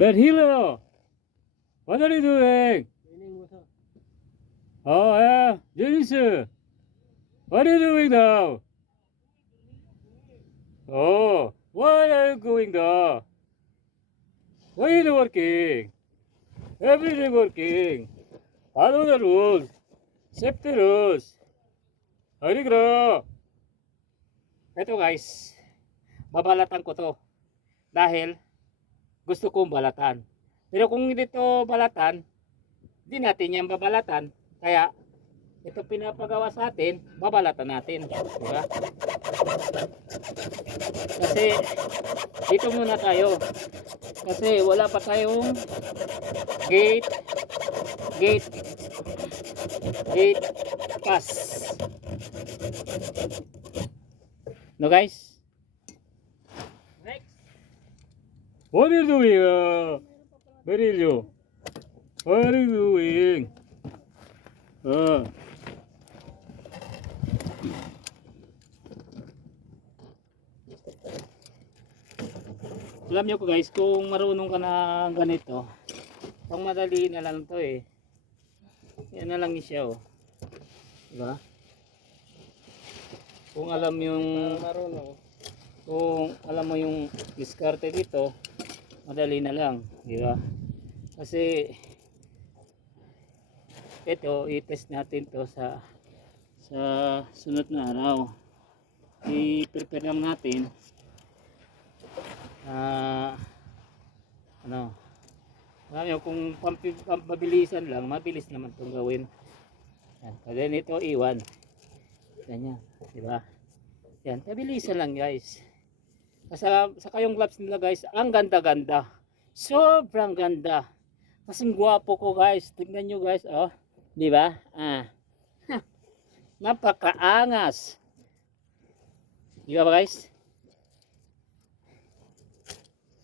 Berhilo, what are you doing? Oh, yeah, James, what are you doing now? Oh, why are you going there? Why are you working? Every day working. Follow the rules. Safety rules. Hurry, bro. Ito guys, babalatan ko to. Dahil gusto kong balatan. Pero kung hindi to balatan, di natin yan babalatan. Kaya, ito pinapagawa sa atin, babalatan natin. Diba? Kasi, dito muna tayo. Kasi wala pa tayong gate pass. No guys? Next. What are you doing, Berilio? What are you doing? Alam nyo ko guys, kung marunong ka na ganito, pang madali na lang to eh. Yan na lang siya oh. Diba? Kung alam yung kung alam mo yung diskarte dito, madali na lang, di ba? Kasi ito i-test natin to sa sunod na araw. I-prepare lang natin ano, alam nyo, kung pampabilisan lang, mabilis naman itong gawin. Yan, kaya nito iwan ganyan, di ba? Yan, pabilisan lang guys. Saka yung gloves nila guys, ang ganda-ganda. Sobrang ganda. Kasing gwapo ko guys. Tingnan nyo guys, oh. Di ba? Napakaangas. Di ba guys?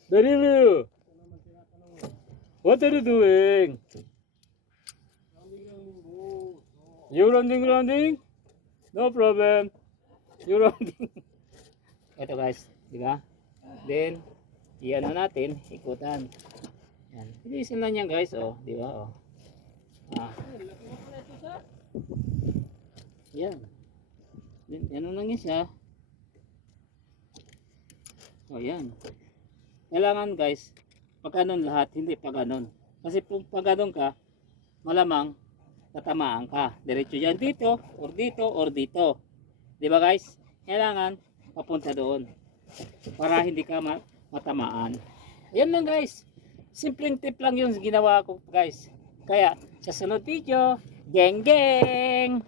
Berilio, what are you doing? You running? No problem. You running. Ito guys, di ba? Then, iyan na natin, ikutan. Yan. Bilisan lang yan guys, oh, di ba? Oh. Yan. Yan lang yan siya. Oh, yan. Kailangan guys, pag ganon lahat, hindi pag ganon. Kasi kung pag ganon ka, malamang tatamaan ka. Diretso yan dito, or dito, or dito. Di ba guys? Kailangan papunta doon para hindi ka matamaan. Yan lang guys. Simpleng tip lang yung ginawa ko guys. Kaya sa sunod video, geng geng!